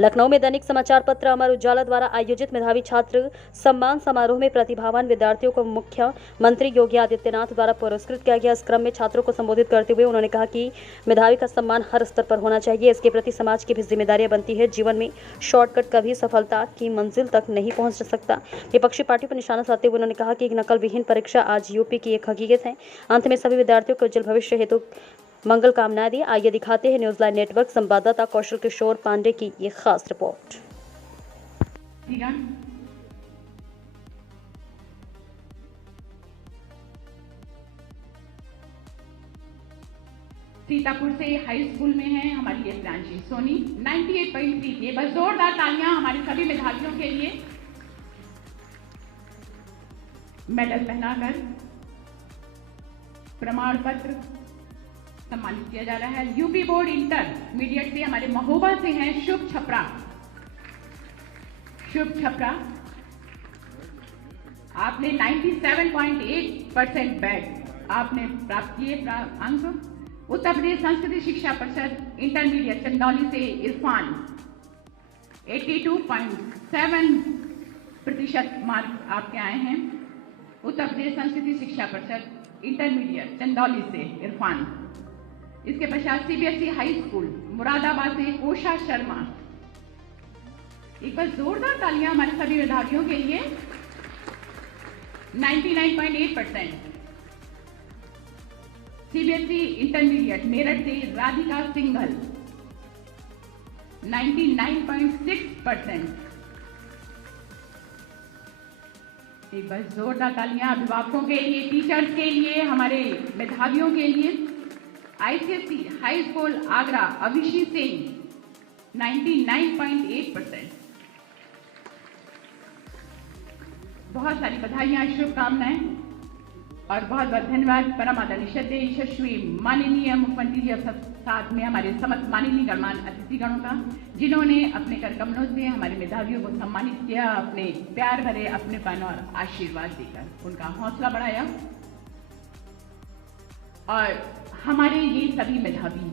लखनऊ में दैनिक समाचार पत्र अमर उजाला द्वारा आयोजित मेधावी छात्र सम्मान समारोह में प्रतिभावान विद्यार्थियों को मुख्यमंत्री योगी आदित्यनाथ द्वारा पुरस्कृत किया गया। इस क्रम में छात्रों को संबोधित करते हुए उन्होंने कहा कि मेधावी का सम्मान हर स्तर पर होना चाहिए। इसके प्रति समाज की भी जिम्मेदारियां बनती है। जीवन में शॉर्टकट कभी सफलता की मंजिल तक नहीं पहुंच सकता। विपक्षी पार्टी पर निशाना साधते हुए उन्होंने कहा कि एक नकल विहीन परीक्षा आज यूपी की एक हकीकत है। अंत में सभी विद्यार्थियों को उज्जवल भविष्य हेतु मंगल कामनाएं दी। आइए दिखाते हैं न्यूज लाइन नेटवर्क संवाददाता कौशल किशोर पांडे की ये खास रिपोर्ट। सीतापुर से हाई स्कूल में है हमारी ये प्रांशी सोनी 98.3 की। बस जोरदार तालियां हमारे सभी मेधावियों के लिए। मेडल पहनाकर प्रमाण पत्र सम्मानित किया जा रहा है। यूपी बोर्ड इंटरमीडिएट से हमारे महोबा से हैं शुभ छपरा। शुभ छपरा, आपने 97.8% बैग आपने प्राप्त किए अंक। उत्तर प्रदेश संस्कृति शिक्षा परिषद इंटरमीडिएट चंदौली से इरफान 82.7% मार्क आपके आए हैं। उत्तर प्रदेश संस्कृति शिक्षा परिषद इंटरमीडिएट चंदौली से इरफान। इसके पश्चात सीबीएसई हाई स्कूल मुरादाबाद से कोशा शर्मा। एक बार जोरदार तालियां हमारे सभी मेधावियों के लिए। 99.8%। सीबीएसई इंटरमीडिएट मेरठ से राधिका सिंघल 99.6%। एक बार जोरदार तालियां अभिभावकों के लिए, टीचर्स के लिए, हमारे मेधावियों के लिए। ICSE high school Agra Abhishi Singh 99.8%। बहुत सारी बधाइयां, शुभकामनाएं और बहुत बहुत धन्यवाद। परम आदरणीय श्रद्धेय यशस्वी माननीय मुख्यमंत्री जी साथ में हमारे समस्त माननीय गणमान्य अतिथिगणों का, जिन्होंने अपने कर कमलों से हमारे मेधावियों को सम्मानित किया, अपने प्यार भरे अपनेपन और आशीर्वाद देकर उनका हौसला बढ़ाया। और हमारे ये सभी मेधावी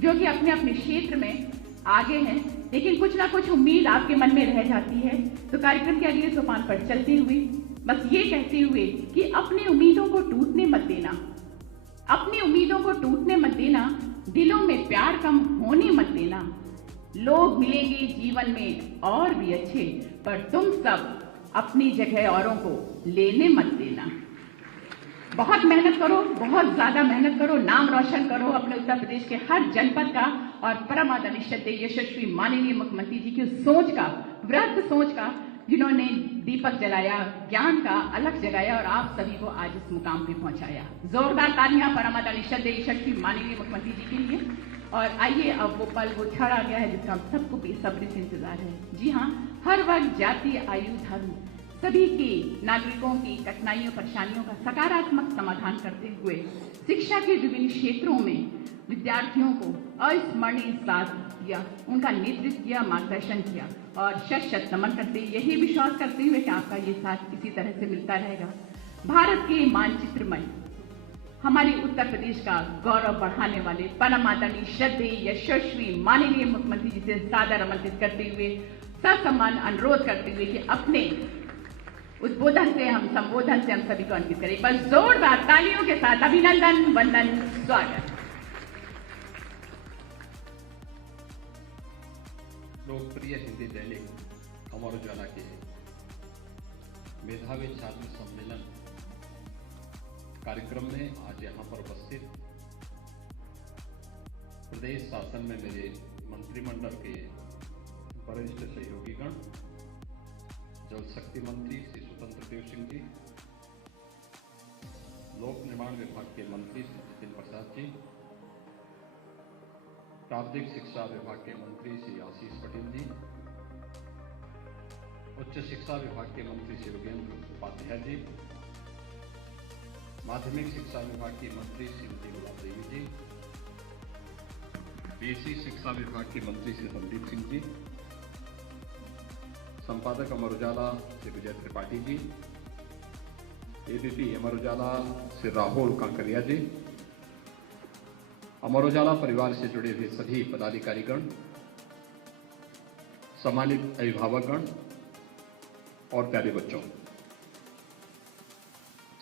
जो कि अपने अपने क्षेत्र में आगे हैं, लेकिन कुछ ना कुछ उम्मीद आपके मन में रह जाती है। तो कार्यक्रम के अगले सोपान पर चलते हुए बस ये कहते हुए कि अपनी उम्मीदों को टूटने मत देना, अपनी उम्मीदों को टूटने मत देना, दिलों में प्यार कम होने मत देना। लोग मिलेंगे जीवन में और भी अच्छे, पर तुम सब अपनी जगह औरों को लेने मत देना। बहुत मेहनत करो, बहुत ज्यादा मेहनत करो, नाम रोशन करो अपने उत्तर प्रदेश के हर जनपद का और परम आदरणीय श्रद्धेय यशस्वी माननीय मुख्यमंत्री जी की सोच का, वृहद सोच का, जिन्होंने दीपक जलाया, ज्ञान का अलख जगाया और आप सभी को आज इस मुकाम पे पहुंचाया। जोरदार तालियां परम आदरणीय श्रद्धेय यशस्वी माननीय मुख्यमंत्री जी के लिए। और आइए, अब वो पल वो क्षण आ गया है जिसका हम सबको बेसब्री से इंतजार है। जी हाँ, हर वर्ग, जाति, आयु, धर्म सभी के नागरिकों की कठिनाइयों, परेशानियों का सकारात्मक समाधान करते हुए शिक्षा के विभिन्न क्षेत्रों में विद्यार्थियों को अविस्मरणीय साथ दिया, उनका नेतृत्व किया, मार्गदर्शन किया और शत शत नमन करते, यही विश्वास करते हुए कि आपका ये साथ इसी तरह से मिलता रहेगा। भारत के मानचित्र में हमारे उत्तर प्रदेश का गौरव बढ़ाने वाले परम आदरणीय श्रद्धेय यशस्वी माननीय मुख्यमंत्री जी से सादर आमंत्रित करते हुए, ससम्मान अनुरोध करते हुए कि अपने उद्बोधन से हम संबोधन से हम सभी को अंकित करें। बस जोरदार तालियों के साथ अभिनंदन, वंदन, स्वागत। लोकप्रिय हिंदी दैनिक अमर उजाला के मेधावी छात्र सम्मेलन कार्यक्रम में आज यहाँ पर उपस्थित प्रदेश शासन में मेरे मंत्रिमंडल के वरिष्ठ सहयोगीगण, जल शक्ति मंत्री श्री स्वतंत्र देव सिंह जी, लोक निर्माण विभाग के मंत्री श्री जितिन प्रसाद जी, प्राथमिक शिक्षा विभाग के मंत्री श्री आशीष पटेल जी, उच्च शिक्षा विभाग के मंत्री श्री योगेंद्र उपाध्याय जी, माध्यमिक शिक्षा विभाग की मंत्री श्रीमती गुलाब देवी जी, बीसी शिक्षा विभाग के मंत्री श्री संदीप सिंह जी, संपादक अमर उजाला श्री विजय त्रिपाठी जी, एबीपी अमर उजाला श्री राहुल कांकरिया जी, अमर उजाला परिवार से जुड़े हुए सभी पदाधिकारीगण, सम्मानित अभिभावकगण और प्यारे बच्चों,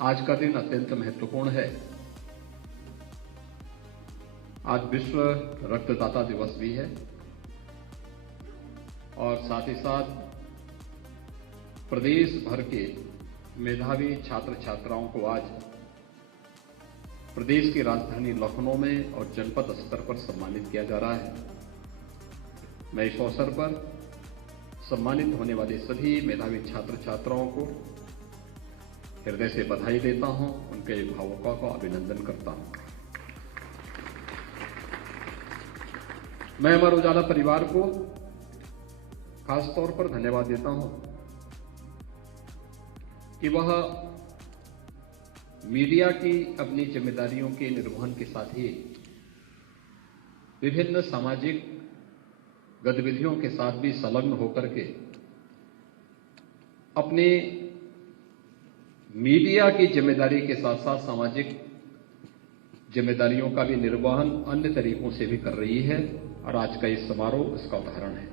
आज का दिन अत्यंत महत्वपूर्ण है। आज विश्व रक्तदाता दिवस भी है और साथ ही साथ प्रदेश भर के मेधावी छात्र छात्राओं को आज प्रदेश की राजधानी लखनऊ में और जनपद स्तर पर सम्मानित किया जा रहा है। मैं इस अवसर पर सम्मानित होने वाले सभी मेधावी छात्र छात्राओं को हृदय से बधाई देता हूं, उनके अभिभावकों को अभिनंदन करता हूं। मैं अमर उजाला परिवार को खास तौर पर धन्यवाद देता हूं कि वह मीडिया की अपनी जिम्मेदारियों के निर्वहन के साथ ही विभिन्न सामाजिक गतिविधियों के साथ भी संलग्न होकर के अपने मीडिया की जिम्मेदारी के साथ साथ सामाजिक जिम्मेदारियों का भी निर्वहन अन्य तरीकों से भी कर रही है और आज का इस समारोह इसका उदाहरण है।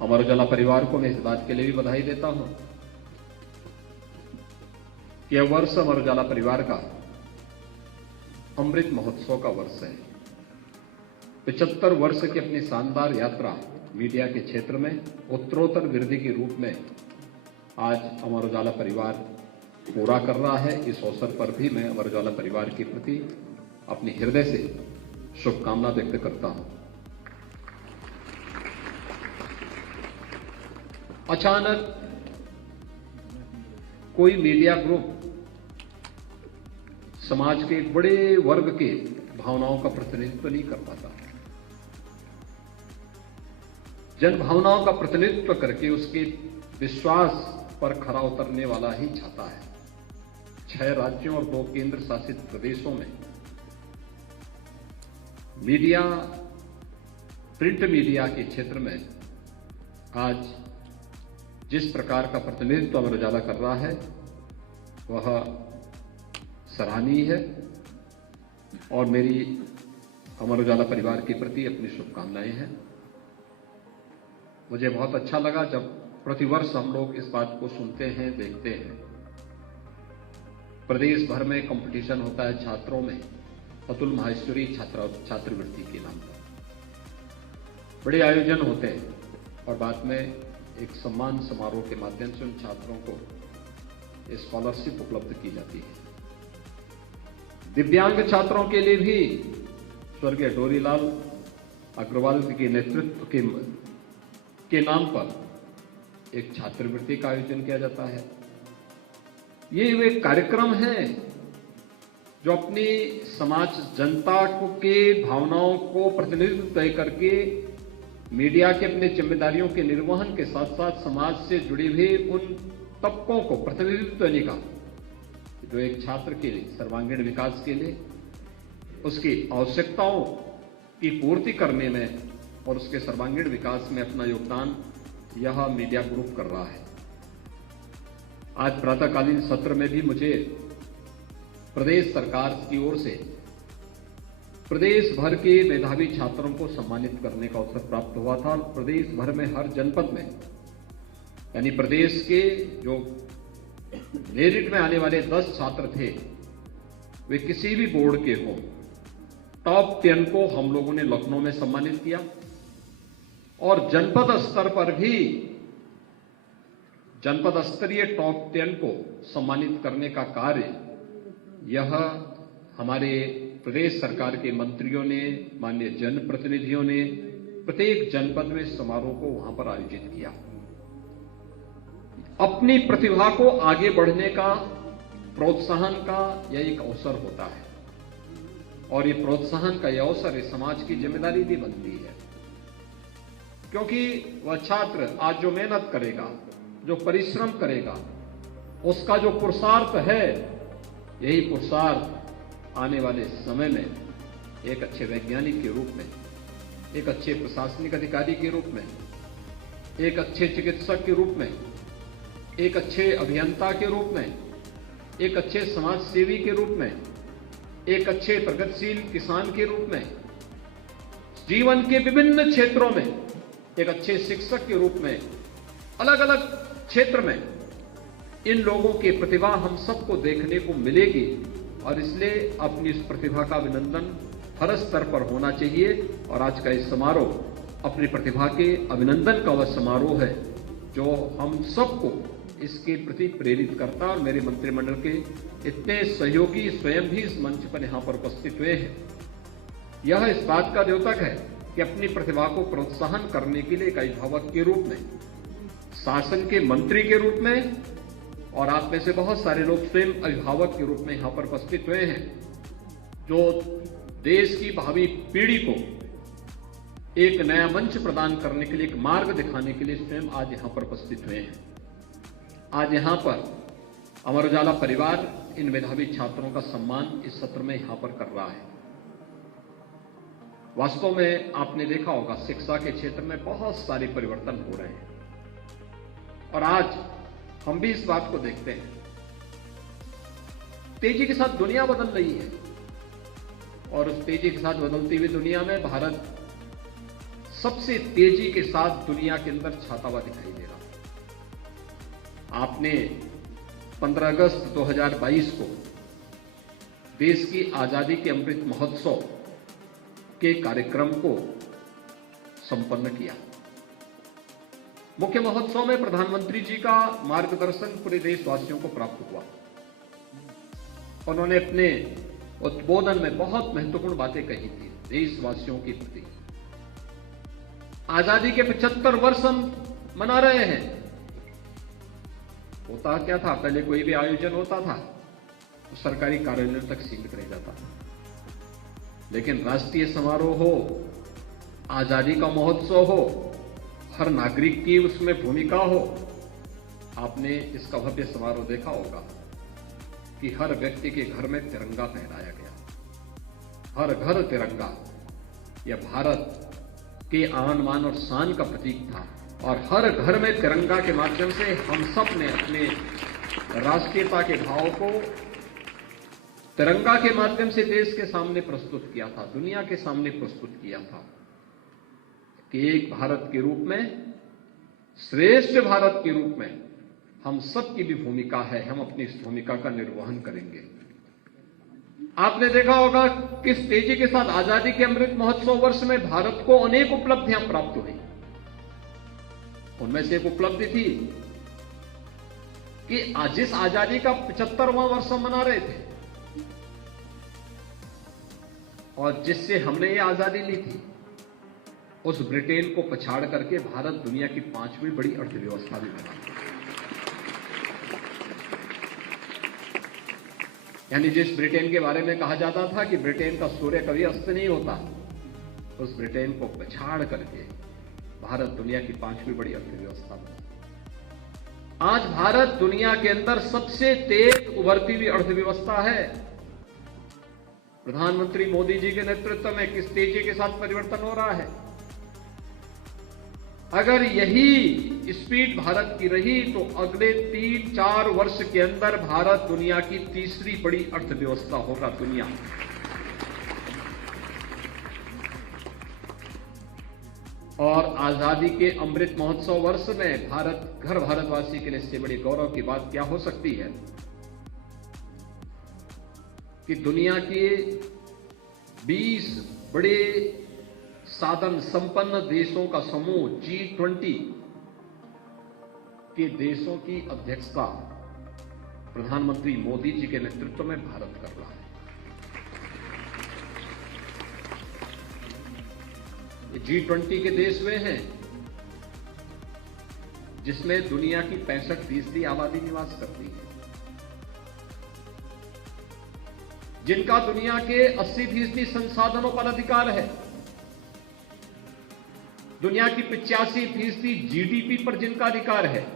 अमर उजाला परिवार को मैं इस बात के लिए भी बधाई देता हूं कि यह वर्ष अमर उजाला परिवार का अमृत महोत्सव का वर्ष है। 75 वर्ष की अपनी शानदार यात्रा मीडिया के क्षेत्र में उत्तरोत्तर वृद्धि के रूप में आज अमर उजाला परिवार पूरा कर रहा है। इस अवसर पर भी मैं अमर उजाला परिवार के प्रति अपने हृदय से शुभकामना व्यक्त करता हूं। अचानक कोई मीडिया ग्रुप समाज के एक बड़े वर्ग के भावनाओं का प्रतिनिधित्व नहीं कर पाता। जन भावनाओं का प्रतिनिधित्व करके उसके विश्वास पर खरा उतरने वाला ही चाहता है। 6 राज्यों और 2 केंद्र शासित प्रदेशों में मीडिया, प्रिंट मीडिया के क्षेत्र में आज जिस प्रकार का प्रतिनिधित्व अमर उजाला कर रहा है वह सराहनीय है और मेरी अमर उजाला परिवार के प्रति अपनी शुभकामनाएं हैं। मुझे बहुत अच्छा लगा जब प्रतिवर्ष हम लोग इस बात को सुनते हैं, देखते हैं। प्रदेश भर में कंपटीशन होता है छात्रों में अतुल माहेश्वरी छात्रवृत्ति के नाम पर बड़े आयोजन होते हैं और बाद में एक सम्मान समारोह के माध्यम से उन छात्रों को स्कॉलरशिप उपलब्ध की जाती है। दिव्यांग छात्रों के लिए भी स्वर्गीय डोरीलाल अग्रवाल के नेतृत्व के नाम पर एक छात्रवृत्ति का आयोजन किया जाता है। ये एक कार्यक्रम है जो अपनी समाज जनता के भावनाओं को प्रतिनिधित्व करके मीडिया के अपने जिम्मेदारियों के निर्वहन के साथ साथ समाज से जुड़े हुए उन तबकों को प्रतिनिधित्व देने का, जो एक छात्र के सर्वांगीण विकास के लिए उसकी आवश्यकताओं की पूर्ति करने में और उसके सर्वांगीण विकास में अपना योगदान यह मीडिया ग्रुप कर रहा है। आज प्रातःकालीन सत्र में भी मुझे प्रदेश सरकार की ओर से प्रदेश भर के मेधावी छात्रों को सम्मानित करने का अवसर प्राप्त हुआ था। प्रदेश भर में हर जनपद में, यानी प्रदेश के जो मेरिट में आने वाले 10 छात्र थे, वे किसी भी बोर्ड के हों, टॉप 10 को हम लोगों ने लखनऊ में सम्मानित किया और जनपद स्तर पर भी जनपद स्तरीय टॉप 10 को सम्मानित करने का कार्य यह हमारे प्रदेश सरकार के मंत्रियों ने, माननीय जनप्रतिनिधियों ने प्रत्येक जनपद में समारोह को वहां पर आयोजित किया। अपनी प्रतिभा को आगे बढ़ने का, प्रोत्साहन का यह एक अवसर होता है और ये प्रोत्साहन का यह अवसर इस समाज की जिम्मेदारी भी बनती है, क्योंकि वह छात्र आज जो मेहनत करेगा, जो परिश्रम करेगा, उसका जो पुरुषार्थ है, यही पुरुषार्थ आने वाले समय में एक अच्छे वैज्ञानिक के रूप में, एक अच्छे प्रशासनिक अधिकारी के रूप में, एक अच्छे चिकित्सक के रूप में, एक अच्छे अभियंता के रूप में, एक अच्छे समाज सेवी के रूप में, एक अच्छे प्रगतिशील किसान के रूप में, जीवन के विभिन्न क्षेत्रों में एक अच्छे शिक्षक के रूप में अलग अलग क्षेत्र में इन लोगों की प्रतिभा हम सबको देखने को मिलेगी और इसलिए अपनी इस प्रतिभा का अभिनंदन हर स्तर पर होना चाहिए। और आज का इस समारोह अपनी प्रतिभा के अभिनंदन का वह समारोह है जो हम सबको इसके प्रति प्रेरित करता। और मेरे मंत्रिमंडल के इतने सहयोगी स्वयं भी इस मंच पर यहां पर उपस्थित हुए हैं। यह इस बात का द्योतक है कि अपनी प्रतिभा को प्रोत्साहन करने के लिए एक अभिभावक के रूप में, शासन के मंत्री के रूप में, और आप में से बहुत सारे लोग स्वयं अभिभावक के रूप में यहां पर उपस्थित हुए हैं, जो देश की भावी पीढ़ी को एक नया मंच प्रदान करने के लिए, एक मार्ग दिखाने के लिए स्वयं आज यहां पर उपस्थित हुए हैं। आज यहां पर अमर उजाला परिवार इन मेधावी छात्रों का सम्मान इस सत्र में यहां पर कर रहा है। वास्तव में आपने देखा होगा शिक्षा के क्षेत्र में बहुत सारे परिवर्तन हो रहे हैं और आज हम भी इस बात को देखते हैं। तेजी के साथ दुनिया बदल रही है और उस तेजी के साथ बदलती हुई दुनिया में भारत सबसे तेजी के साथ दुनिया के अंदर छाता हुआ दिखाई दे रहा है। आपने 15 अगस्त 2022 को देश की आजादी के अमृत महोत्सव के कार्यक्रम को संपन्न किया। मुख्य महोत्सव में प्रधानमंत्री जी का मार्गदर्शन पूरे देशवासियों को प्राप्त हुआ। उन्होंने अपने उद्बोधन में बहुत महत्वपूर्ण बातें कही थी देशवासियों के प्रति। आजादी के 75 वर्ष हम मना रहे हैं। होता क्या था, पहले कोई भी आयोजन होता था तो सरकारी कार्यालयों तक सीमित रह जाता था, लेकिन राष्ट्रीय समारोह हो, आजादी का महोत्सव हो, हर नागरिक की उसमें भूमिका हो। आपने इसका भव्य समारोह देखा होगा कि हर व्यक्ति के घर में तिरंगा फहराया गया, हर घर तिरंगा। यह भारत के आन मान और शान का प्रतीक था और हर घर में तिरंगा के माध्यम से हम सब ने अपने राष्ट्रीयता के भाव को तिरंगा के माध्यम से देश के सामने प्रस्तुत किया था, दुनिया के सामने प्रस्तुत किया था कि एक भारत के रूप में, श्रेष्ठ भारत के रूप में हम सब की भी भूमिका है, हम अपनी इस भूमिका का निर्वहन करेंगे। आपने देखा होगा किस तेजी के साथ आजादी के अमृत महोत्सव वर्ष में भारत को अनेक उपलब्धियां प्राप्त हुई। उनमें से एक उपलब्धि थी कि आज जिस आजादी का 75वां वर्ष हम मना रहे थे और जिससे हमने ये आजादी ली थी, उस ब्रिटेन को पछाड़ करके भारत दुनिया की 5वीं बड़ी अर्थव्यवस्था भी बना। यानी जिस ब्रिटेन के बारे में कहा जाता था कि ब्रिटेन का सूर्य कभी अस्त नहीं होता, उस ब्रिटेन को पछाड़ करके भारत दुनिया की 5वीं बड़ी अर्थव्यवस्था बना। आज भारत दुनिया के अंदर सबसे तेज उभरती हुई अर्थव्यवस्था है। प्रधानमंत्री मोदी जी के नेतृत्व में किस तेजी के साथ परिवर्तन हो रहा है। अगर यही स्पीड भारत की रही तो अगले 3-4 वर्ष के अंदर भारत दुनिया की 3री बड़ी अर्थव्यवस्था होगा दुनिया। और आजादी के अमृत महोत्सव वर्ष में हर भारतवासी के लिए इससे बड़ी गौरव की बात क्या हो सकती है कि दुनिया के 20 बड़े साधन संपन्न देशों का समूह G20 के देशों की अध्यक्षता प्रधानमंत्री मोदी जी के नेतृत्व में भारत कर रहा है। ये G20 के देश वे हैं जिसमें दुनिया की 65% आबादी निवास करती है, जिनका दुनिया के 80% संसाधनों पर अधिकार है, दुनिया की 85% जीडीपी पर जिनका अधिकार है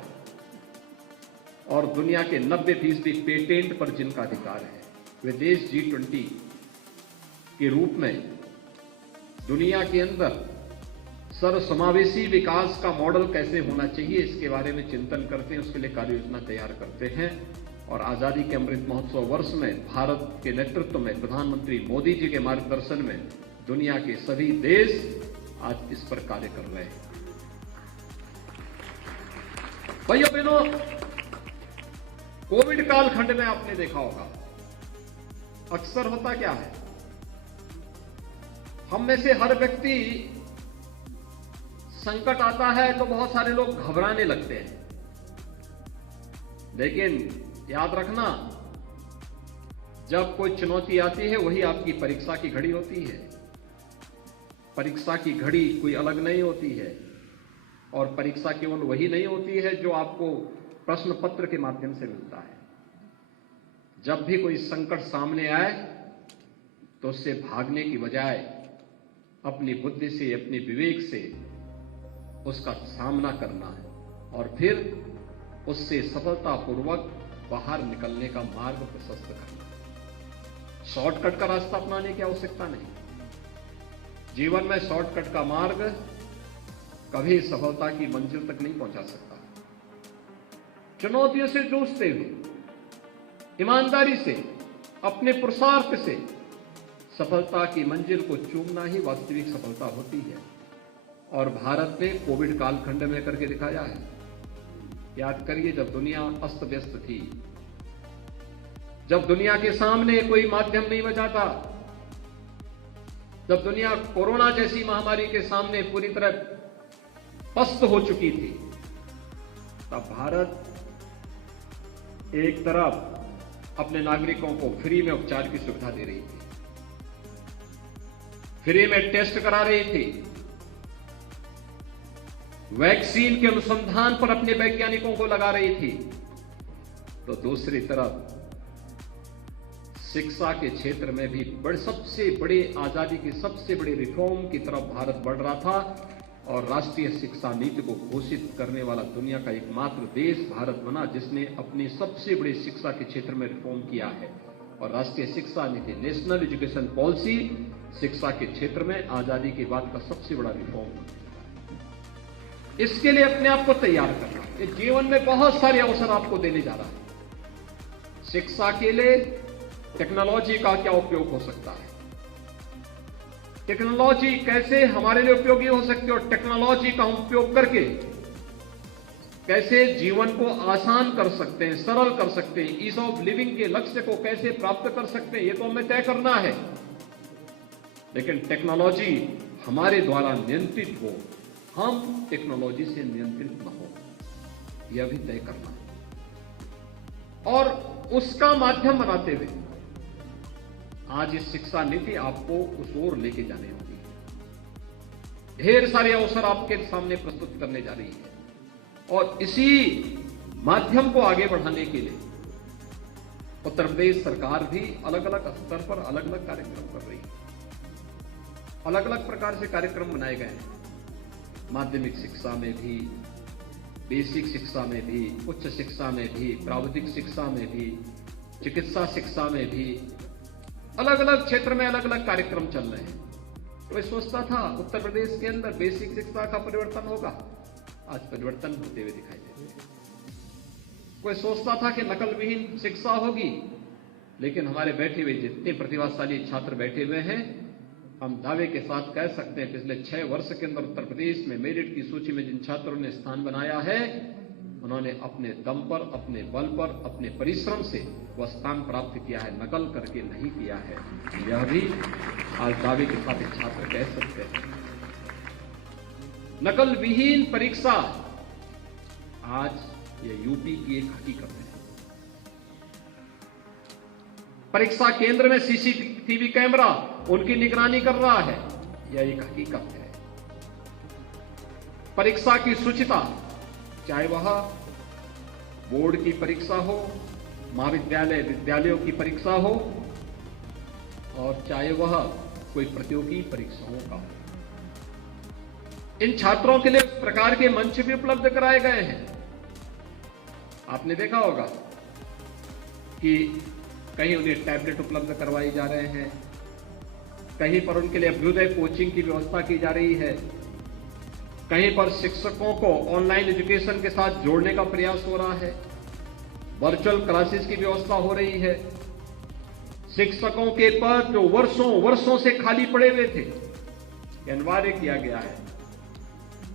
और दुनिया के 90% पेटेंट पर जिनका अधिकार है। वे देश G20 के रूप में दुनिया के अंदर सर्वसमावेशी विकास का मॉडल कैसे होना चाहिए इसके बारे में चिंतन करते हैं, उसके लिए कार्य योजना तैयार करते हैं। और आजादी के अमृत महोत्सव वर्ष में भारत के नेतृत्व में प्रधानमंत्री मोदी जी के मार्गदर्शन में दुनिया के सभी देश आज इस पर कार्य कर रहे हैं। भाइयों बहनों, कोविड कालखंड में आपने देखा होगा, अक्सर होता क्या है, हम में से हर व्यक्ति संकट आता है तो बहुत सारे लोग घबराने लगते हैं। लेकिन याद रखना, जब कोई चुनौती आती है वही आपकी परीक्षा की घड़ी होती है। परीक्षा की घड़ी कोई अलग नहीं होती है, और परीक्षा केवल वही नहीं होती है जो आपको प्रश्न पत्र के माध्यम से मिलता है। जब भी कोई संकट सामने आए तो उससे भागने की बजाय अपनी बुद्धि से, अपने विवेक से उसका सामना करना है और फिर उससे सफलतापूर्वक बाहर निकलने का मार्ग प्रशस्त करना है। शॉर्टकट का रास्ता अपनाने की आवश्यकता नहीं। जीवन में शॉर्टकट का मार्ग कभी सफलता की मंजिल तक नहीं पहुंचा सकता। चुनौतियों से जूझते हुए, ईमानदारी से, अपने पुरुषार्थ से सफलता की मंजिल को चूमना ही वास्तविक सफलता होती है। और भारत ने कोविड कालखंड में करके दिखाया है। याद करिए, जब दुनिया अस्त व्यस्त थी, जब दुनिया के सामने कोई माध्यम नहीं बचा था, जब दुनिया कोरोना जैसी महामारी के सामने पूरी तरह पस्त हो चुकी थी, तब भारत एक तरफ अपने नागरिकों को फ्री में उपचार की सुविधा दे रही थी, फ्री में टेस्ट करा रही थी, वैक्सीन के अनुसंधान पर अपने वैज्ञानिकों को लगा रही थी, तो दूसरी तरफ शिक्षा के क्षेत्र में भी सबसे बड़े आजादी की सबसे बड़ी रिफॉर्म की तरफ भारत बढ़ रहा था। और राष्ट्रीय शिक्षा नीति को घोषित करने वाला दुनिया का एकमात्र देश भारत बना जिसने अपनी सबसे बड़ी शिक्षा के क्षेत्र में रिफॉर्म किया है। और राष्ट्रीय शिक्षा नीति, नेशनल एजुकेशन पॉलिसी, शिक्षा के क्षेत्र में आजादी के बाद का सबसे बड़ा रिफॉर्म है। इसके लिए अपने आप को तैयार करना, ये जीवन में बहुत सारे अवसर आपको देने जा रहा है। शिक्षा के लिए टेक्नोलॉजी का क्या उपयोग हो सकता है, टेक्नोलॉजी कैसे हमारे लिए उपयोगी हो सकती है, और टेक्नोलॉजी का उपयोग करके कैसे जीवन को आसान कर सकते हैं, सरल कर सकते हैं, ईज ऑफ लिविंग के लक्ष्य को कैसे प्राप्त कर सकते हैं, ये तो हमें तय करना है। लेकिन टेक्नोलॉजी हमारे द्वारा नियंत्रित हो, हम टेक्नोलॉजी से नियंत्रित न हो, यह भी तय करना है। और उसका माध्यम बनाते हुए आज इस शिक्षा नीति आपको उस ओर लेके जाने होगी। ढेर सारे अवसर आपके सामने प्रस्तुत करने जा रही है, और इसी माध्यम को आगे बढ़ाने के लिए उत्तर प्रदेश सरकार भी अलग अलग स्तर पर अलग अलग कार्यक्रम कर रही है। अलग अलग प्रकार से कार्यक्रम बनाए गए हैं, माध्यमिक शिक्षा में भी, बेसिक शिक्षा में भी, उच्च शिक्षा में भी, प्राविधिक शिक्षा में भी, चिकित्सा शिक्षा में भी, अलग अलग क्षेत्र में अलग अलग कार्यक्रम चल रहे हैं। कोई सोचता था उत्तर प्रदेश के अंदर बेसिक शिक्षा का परिवर्तन होगा, आज परिवर्तन होते हुए दिखाई देते हैं। कोई सोचता था कि नकल विहीन शिक्षा होगी, लेकिन हमारे बैठे हुए जितने प्रतिभाशाली छात्र बैठे हुए हैं, हम दावे के साथ कह सकते हैं पिछले 6 वर्ष के अंदर उत्तर प्रदेश में मेरिट की सूची में जिन छात्रों ने स्थान बनाया है, उन्होंने अपने दम पर, अपने बल पर, अपने परिश्रम से वह स्थान प्राप्त किया है, नकल करके नहीं किया है। यह भी आज दावे के साथ एक छात्र कह सकते हैं। नकल विहीन परीक्षा आज ये यूपी की एक हकीकत है। परीक्षा केंद्र में सीसीटीवी कैमरा उनकी निगरानी कर रहा है, यह एक हकीकत है। परीक्षा की शुचिता, चाहे वह बोर्ड की परीक्षा हो, महाविद्यालय विद्यालयों की परीक्षा हो, और चाहे वह कोई प्रतियोगी परीक्षाओं का हो, इन छात्रों के लिए उस प्रकार के मंच भी उपलब्ध कराए गए हैं। आपने देखा होगा कि कहीं उन्हें टैबलेट उपलब्ध करवाई जा रहे हैं, कहीं पर उनके लिए अभ्युदय कोचिंग की व्यवस्था की जा रही है, कहीं पर शिक्षकों को ऑनलाइन एजुकेशन के साथ जोड़ने का प्रयास हो रहा है, वर्चुअल क्लासेस की व्यवस्था हो रही है। शिक्षकों के पद जो वर्षों से खाली पड़े हुए थे, अनिवार्य किया गया है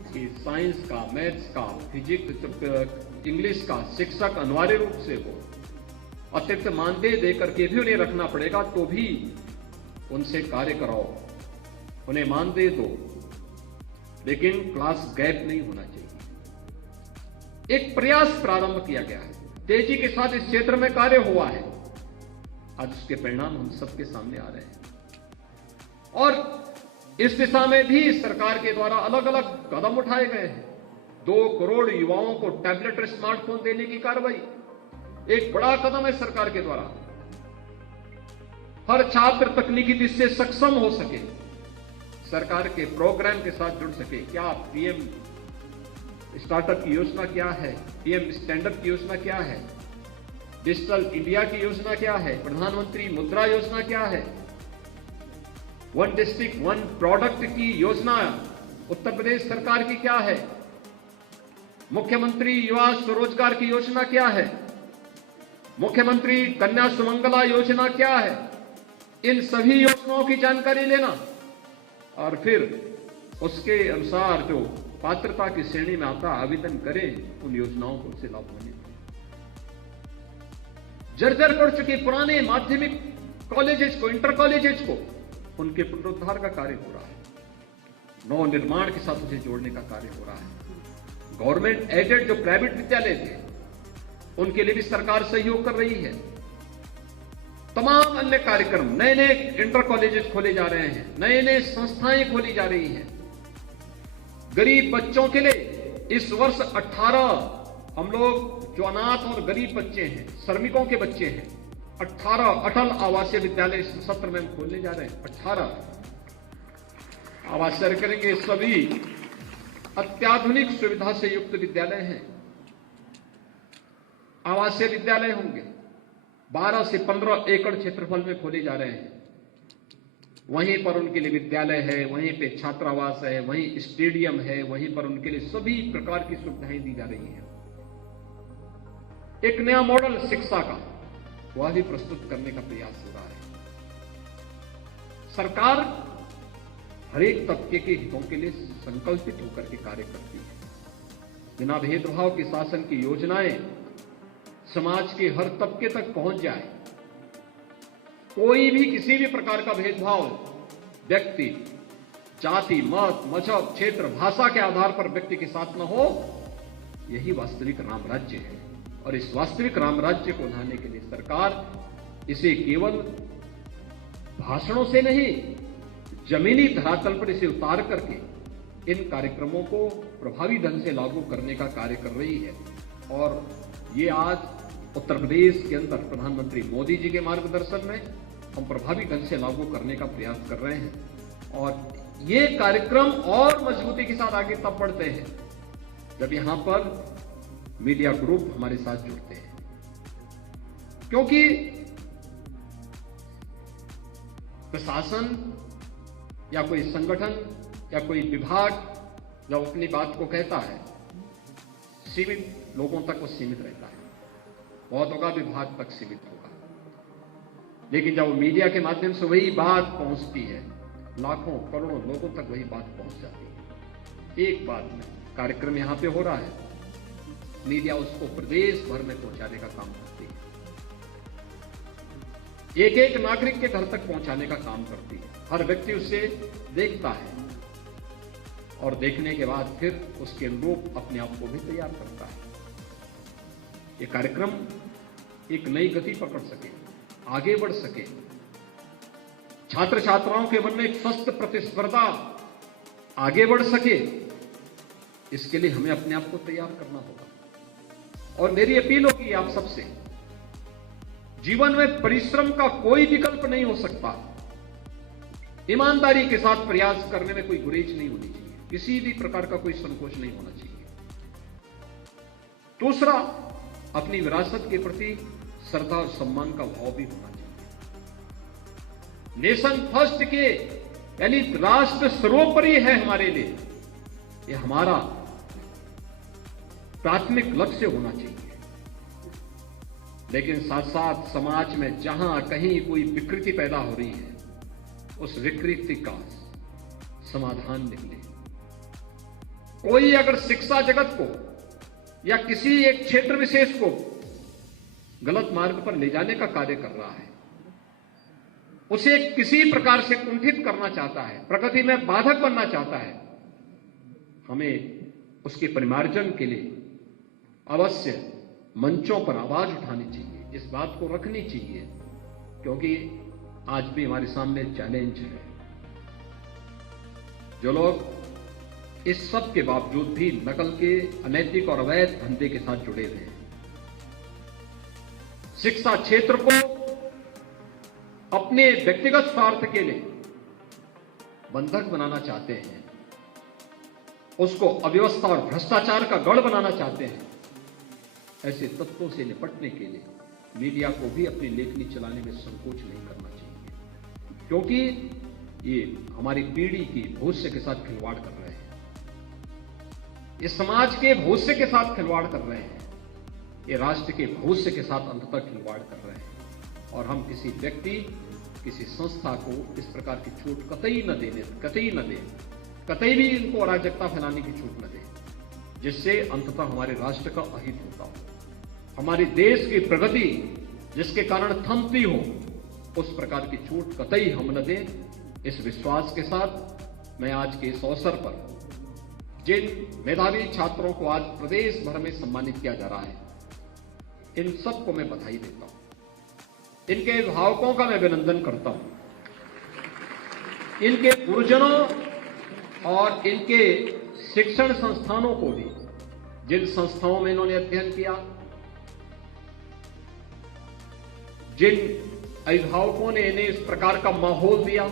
कि साइंस का, मैथ्स का, फिजिक्स, इंग्लिश का शिक्षक अनिवार्य रूप से हो, अतिरिक्त मानदेय देकर के भी उन्हें रखना पड़ेगा, तो भी उनसे कार्य कराओ, उन्हें मानदेय दो, लेकिन क्लास गैप नहीं होना चाहिए। एक प्रयास प्रारंभ किया गया है, तेजी के साथ इस क्षेत्र में कार्य हुआ है। आज उसके परिणाम हम सबके सामने आ रहे हैं और इस दिशा में भी सरकार के द्वारा अलग अलग कदम उठाए गए हैं। 2 करोड़ युवाओं को टैबलेट और स्मार्टफोन देने की कार्रवाई एक बड़ा कदम है सरकार के द्वारा। हर छात्र तकनीकी दृष्टि से सक्षम हो सके, सरकार के प्रोग्राम के साथ जुड़ सके। क्या पीएम स्टार्टअप की योजना क्या है, पीएम स्टैंडअप की योजना क्या है, डिजिटल इंडिया की योजना क्या है, प्रधानमंत्री मुद्रा योजना क्या है, 1 डिस्ट्रिक्ट 1 प्रोडक्ट की योजना उत्तर प्रदेश सरकार की क्या है, मुख्यमंत्री युवा स्वरोजगार की योजना क्या है, मुख्यमंत्री कन्या सुमंगला योजना क्या है। इन सभी योजनाओं की जानकारी लेना और फिर उसके अनुसार जो पात्रता की श्रेणी में आता आवेदन करें, उन योजनाओं को उसे लाभ होने दें। जर्जर पड़ चुके पुराने माध्यमिक कॉलेजेस को, इंटर कॉलेजेस को, उनके पुनरुद्धार का कार्य हो रहा है, नव निर्माण के साथ उसे जोड़ने का कार्य हो रहा है। गवर्नमेंट एडेड जो प्राइवेट विद्यालय थे, उनके लिए भी सरकार सहयोग कर रही है। तमाम अन्य कार्यक्रम, नए नए इंटर कॉलेजेस खोले जा रहे हैं, नए नए संस्थाएं खोली जा रही हैं। गरीब बच्चों के लिए इस वर्ष 18 हम लोग जो अनाथ और गरीब बच्चे हैं, श्रमिकों के बच्चे हैं, 18 अटल आवासीय विद्यालय इस सत्र में हम खोलने जा रहे हैं। 18 आवासीय करेंगे, सभी अत्याधुनिक सुविधा से युक्त विद्यालय हैं, आवासीय विद्यालय होंगे। 12 से 15 एकड़ क्षेत्रफल में खोले जा रहे हैं। वहीं पर उनके लिए विद्यालय है, वहीं पे छात्रावास है, वहीं स्टेडियम है, वहीं पर उनके लिए सभी प्रकार की सुविधाएं दी जा रही हैं। एक नया मॉडल शिक्षा का वह भी प्रस्तुत करने का प्रयास हो रहा है। सरकार हर एक तबके के हितों के लिए संकल्पित होकर के कार्य करती है। बिना भेदभाव के शासन की योजनाएं समाज के हर तबके तक पहुंच जाए। कोई भी किसी भी प्रकार का भेदभाव व्यक्ति, जाति, मत, मजहब, क्षेत्र, भाषा के आधार पर व्यक्ति के साथ न हो, यही वास्तविक राम राज्य है। और इस वास्तविक राम राज्य को लाने के लिए सरकार इसे केवल भाषणों से नहीं, जमीनी धरातल पर इसे उतार करके इन कार्यक्रमों को प्रभावी ढंग से लागू करने का कार्य कर रही है। और ये आज उत्तर प्रदेश के अंदर प्रधानमंत्री मोदी जी के मार्गदर्शन में हम प्रभावी ढंग से लागू करने का प्रयास कर रहे हैं। और ये कार्यक्रम और मजबूती के साथ आगे तब बढ़ते हैं जब यहां पर मीडिया ग्रुप हमारे साथ जुड़ते हैं, क्योंकि प्रशासन या कोई संगठन या कोई विभाग जब अपनी बात को कहता है, सीमित लोगों तक वो सीमित रहता है, बहुत होगा विभाग तक सीमित होगा। लेकिन जब मीडिया के माध्यम से वही बात पहुंचती है, लाखों करोड़ों लोगों तक वही बात पहुंच जाती है। एक बात में कार्यक्रम यहां पे हो रहा है, मीडिया उसको प्रदेश भर में पहुंचाने का काम करती है, एक एक नागरिक के घर तक पहुंचाने का काम करती है। हर व्यक्ति उसे देखता है और देखने के बाद फिर उसके अनुरूप अपने आप को भी तैयार करता है। ये कार्यक्रम एक नई गति पकड़ सके, आगे बढ़ सके, छात्र छात्राओं के मन में एक स्वस्थ प्रतिस्पर्धा आगे बढ़ सके, इसके लिए हमें अपने आप को तैयार करना होगा। और मेरी अपील होगी आप सबसे, जीवन में परिश्रम का कोई विकल्प नहीं हो सकता। ईमानदारी के साथ प्रयास करने में कोई गुरेज नहीं होनी चाहिए, किसी भी प्रकार का कोई संकोच नहीं होना चाहिए। दूसरा, अपनी विरासत के प्रति श्रद्धा और सम्मान का भाव भी होना चाहिए। नेशन फर्स्ट के यानी राष्ट्र सर्वोपरि है हमारे लिए, ये हमारा प्राथमिक लक्ष्य होना चाहिए। लेकिन साथ साथ समाज में जहां कहीं कोई विकृति पैदा हो रही है, उस विकृति का समाधान निकले। कोई अगर शिक्षा जगत को या किसी एक क्षेत्र विशेष को गलत मार्ग पर ले जाने का कार्य कर रहा है, उसे किसी प्रकार से कुंठित करना चाहता है, प्रगति में बाधक बनना चाहता है, हमें उसके परिमार्जन के लिए अवश्य मंचों पर आवाज उठानी चाहिए, इस बात को रखनी चाहिए, क्योंकि आज भी हमारे सामने चैलेंज है। जो लोग इस सब के बावजूद भी नकल के अनैतिक और अवैध धंधे के साथ जुड़े हुए हैं, शिक्षा क्षेत्र को अपने व्यक्तिगत स्वार्थ के लिए बंधक बनाना चाहते हैं, उसको अव्यवस्था और भ्रष्टाचार का गढ़ बनाना चाहते हैं, ऐसे तत्वों से निपटने के लिए मीडिया को भी अपनी लेखनी चलाने में संकोच नहीं करना चाहिए, क्योंकि ये हमारी पीढ़ी की भविष्य के साथ खिलवाड़ कर रहे हैं, इस समाज के भविष्य के साथ खिलवाड़ कर रहे हैं, ये राष्ट्र के भविष्य के साथ अंततः खिलवाड़ कर रहे हैं। और हम किसी व्यक्ति, किसी संस्था को इस प्रकार की छूट कतई न दें, कतई भी इनको अराजकता फैलाने की छूट न दें, जिससे अंततः हमारे राष्ट्र का अहित होता हो, हमारे देश की प्रगति जिसके कारण थमती हो, उस प्रकार की छूट कतई हम न दें। इस विश्वास के साथ मैं आज के इस अवसर पर जिन मेधावी छात्रों को आज प्रदेश भर में सम्मानित किया जा रहा है, इन सबको मैं बधाई देता हूं, इनके अभिभावकों का मैं अभिनंदन करता हूं, इनके गुरुजनों और इनके शिक्षण संस्थानों को भी, जिन संस्थाओं में इन्होंने अध्ययन किया, जिन अभिभावकों ने इन्हें इस प्रकार का माहौल दिया,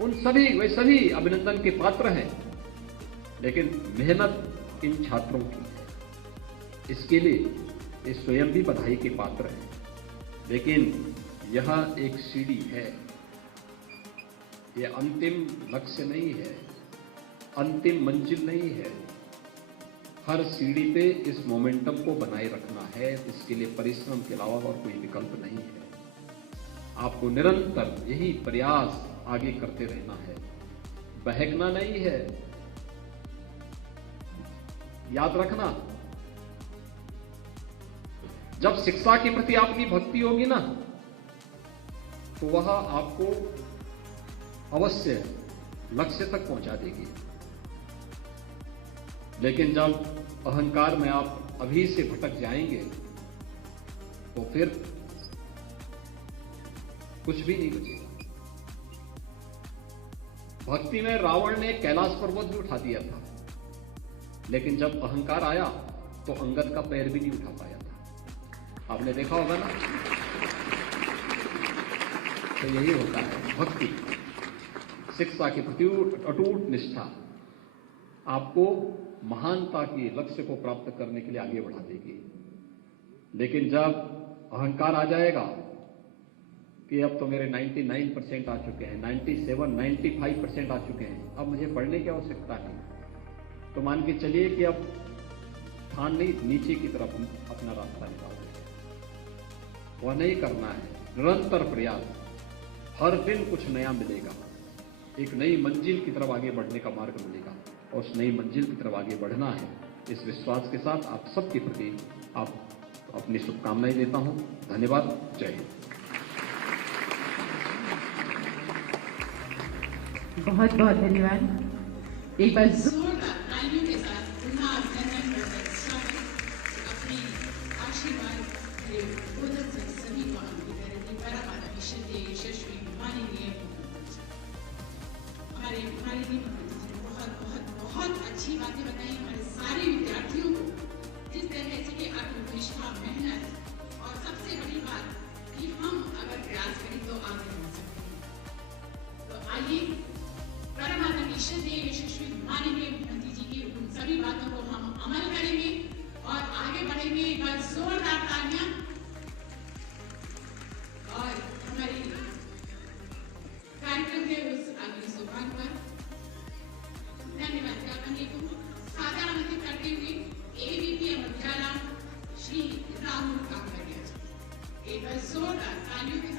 उन सभी वे सभी अभिनंदन के पात्र हैं। लेकिन मेहनत इन छात्रों की है, इसके लिए ये स्वयं भी बधाई के पात्र हैं। लेकिन यह एक सीढ़ी है, यह अंतिम लक्ष्य नहीं है, अंतिम मंजिल नहीं है। हर सीढ़ी पे इस मोमेंटम को बनाए रखना है, इसके लिए परिश्रम के अलावा और कोई विकल्प नहीं है। आपको निरंतर यही प्रयास आगे करते रहना है, बहकना नहीं है। याद रखना, जब शिक्षा के प्रति आपकी भक्ति होगी ना, तो वह आपको अवश्य लक्ष्य तक पहुंचा देगी। लेकिन जब अहंकार में आप अभी से भटक जाएंगे, तो फिर कुछ भी नहीं बचेगा। भक्ति में रावण ने कैलाश पर्वत भी उठा दिया था, लेकिन जब अहंकार आया तो अंगद का पैर भी नहीं उठा पाया था। आपने देखा होगा ना। तो यही होता है भक्ति, शिक्षा के प्रति अटूट निष्ठा आपको महानता के लक्ष्य को प्राप्त करने के लिए आगे बढ़ा देगी। लेकिन जब अहंकार आ जाएगा कि अब तो मेरे 99% आ चुके हैं, 97, 95% आ चुके हैं, अब मुझे पढ़ने की आवश्यकता नहीं, तो मान के चलिए कि अब थान नहीं, नीचे की तरफ अपना रास्ता निकाल देंगे। वह नहीं करना है, निरंतर प्रयास, हर दिन कुछ नया मिलेगा, एक नई मंजिल की तरफ आगे बढ़ने का मार्ग मिलेगा, और उस नई मंजिल की तरफ आगे बढ़ना है। इस विश्वास के साथ आप सबके प्रति आप अपनी शुभकामनाएं देता हूं। धन्यवाद। जय हिंद। बहुत बहुत धन्यवाद। एक बार जोरदार तालियों के साथ पुनः अभिनंदन करते हैं। स्वागत अपने आशीर्वाद भरे बोधन से सभी को आगे करेंगे। परमात्मा की शक्ति यशस्वी माननीय हमारे दी बहुत बहुत बहुत अच्छी बातें बताई हमारे सारे विद्यार्थियों को, जिस तरह से कि आत्मनिष्ठा, मेहनत और सबसे बड़ी बात कि हम अगर प्रयास करें तो आगे बढ़ सकते हैं। तो आइए परमात्मा की शक्ति यशस्वी माननीय मुख्यमंत्री जी की उन सभी बातों को हम अमल करेंगे और आगे बढ़ेंगे। एक बार जोरदार तालियां। और हमारे कार्यक्रम के उस आगे सोपान पर धन्यवाद ज्ञापन हेतु सादर आमंत्रित करते हुए एबीपी अमर उजाला श्री राहुल काकड़िया। एक बार जोरदार तालियों के